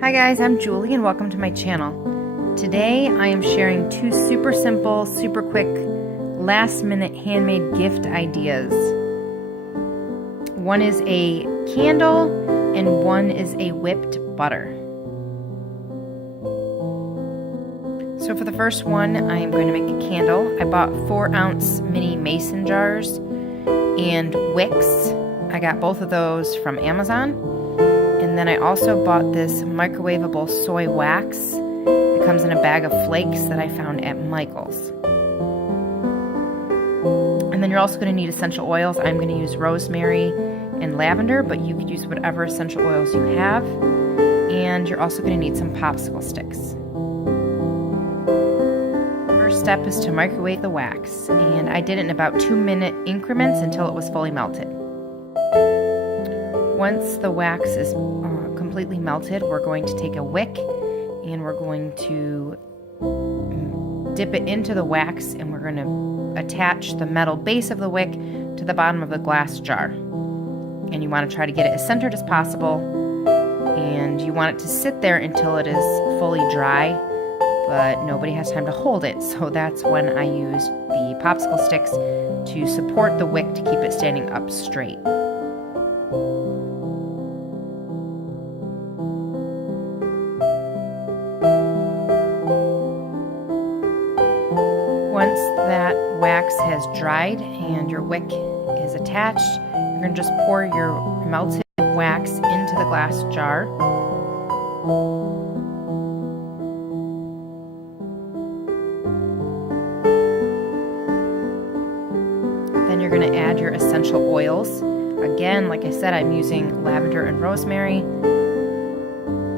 Hi guys, I'm Julie and welcome to my channel. Today I am sharing two super simple, super quick, last minute handmade gift ideas. One is a candle and one is a whipped butter. So for the first one, I am going to make a candle. I bought 4-ounce mini mason jars and wicks. I got both of those from Amazon. And then I also bought this microwavable soy wax. It comes in a bag of flakes that I found at Michael's. And then you're also going to need essential oils. I'm going to use rosemary and lavender, but you could use whatever essential oils you have. And you're also going to need some popsicle sticks. First step is to microwave the wax, and I did it in about 2-minute increments until it was fully melted. Once the wax is completely melted, we're going to take a wick and we're going to dip it into the wax, and we're going to attach the metal base of the wick to the bottom of the glass jar. And you want to try to get it as centered as possible, and you want it to sit there until it is fully dry, but nobody has time to hold it, so that's when I used the popsicle sticks to support the wick to keep it standing up straight. Once that wax has dried and your wick is attached, you're going to just pour your melted wax into the glass jar. Then you're going to add your essential oils. Again, like I said, I'm using lavender and rosemary,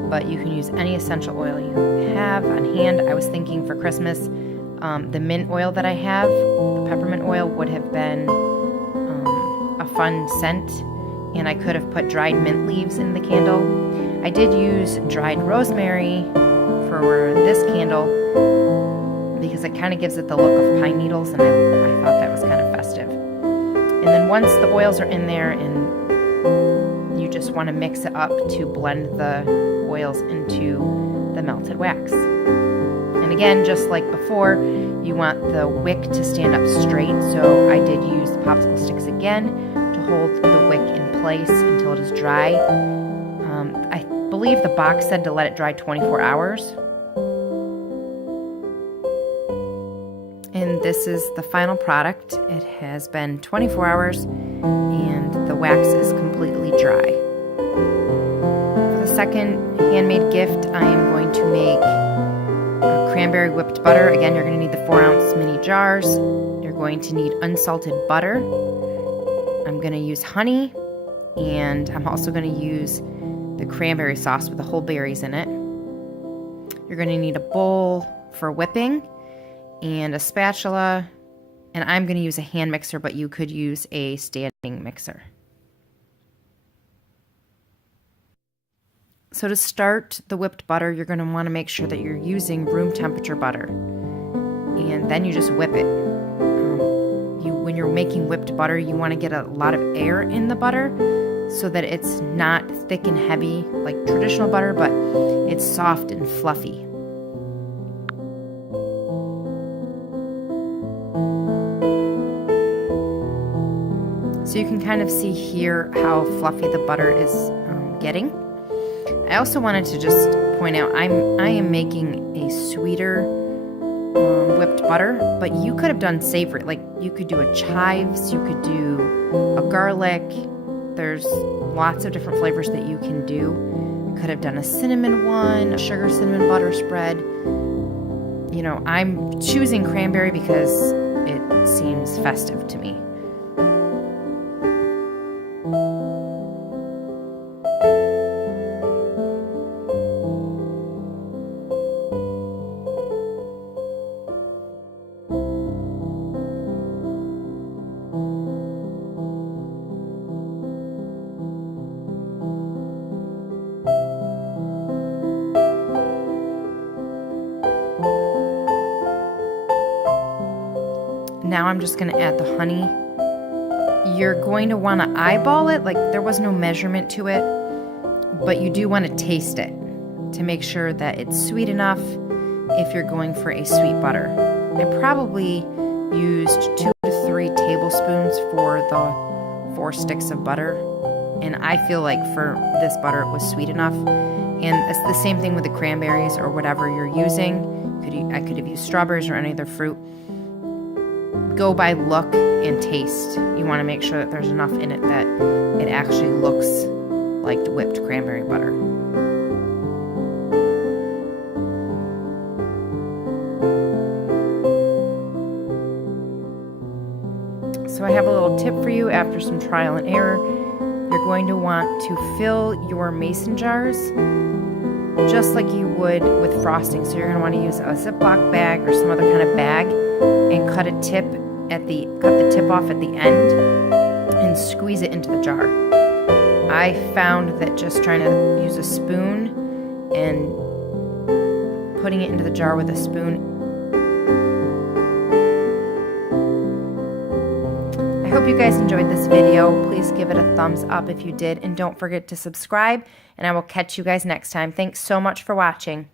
but you can use any essential oil you have on hand. I was thinking for Christmas, the mint oil that I have, the peppermint oil, would have been a fun scent, and I could have put dried mint leaves in the candle. I did use dried rosemary for this candle because it kind of gives it the look of pine needles, and I thought that was kind of festive. And then once the oils are in there, and you just want to mix it up to blend the oils into the melted wax. And again, just like before, you want the wick to stand up straight, so I did use the popsicle sticks again to hold the wick in place until it is dry. I believe the box said to let it dry 24 hours. And this is the final product. It has been 24 hours and the wax is completely dry. For the second handmade gift, I am going to make cranberry whipped butter. Again, you're going to need the 4-ounce mini jars. You're going to need unsalted butter. I'm going to use honey, and I'm also going to use the cranberry sauce with the whole berries in it. You're going to need a bowl for whipping and a spatula, and I'm going to use a hand mixer, but you could use a standing mixer. So to start the whipped butter, you're going to want to make sure that you're using room temperature butter, and then you just whip it. When you're making whipped butter, you want to get a lot of air in the butter so that it's not thick and heavy like traditional butter, but it's soft and fluffy. So you can kind of see here how fluffy the butter is getting. I also wanted to just point out I am making a sweeter whipped butter, but you could have done savory. Like you could do a chives, you could do a garlic. There's lots of different flavors that you can do. You could have done a cinnamon one, a sugar cinnamon butter spread. You know, I'm choosing cranberry because it seems festive to me. Now I'm just going to add the honey. You're going to want to eyeball it, like there was no measurement to it, but you do want to taste it. to make sure that it's sweet enough if you're going for a sweet butter. I probably used 2 to 3 tablespoons for the 4 sticks of butter, and I feel like for this butter it was sweet enough. And it's the same thing with the cranberries or whatever you're using. I could have used strawberries or any other fruit. Go by look and taste. You want to make sure that there's enough in it that it actually looks like whipped cranberry butter. So I have a little tip for you after some trial and error. You're going to want to fill your mason jars just like you would with frosting. So you're going to want to use a Ziploc bag or some other kind of bag and cut the tip off at the end and squeeze it into the jar. I found that just trying to use a spoon and putting it into the jar with a spoon. I hope you guys enjoyed this video. Please give it a thumbs up if you did, and don't forget to subscribe, and I will catch you guys next time. Thanks so much for watching.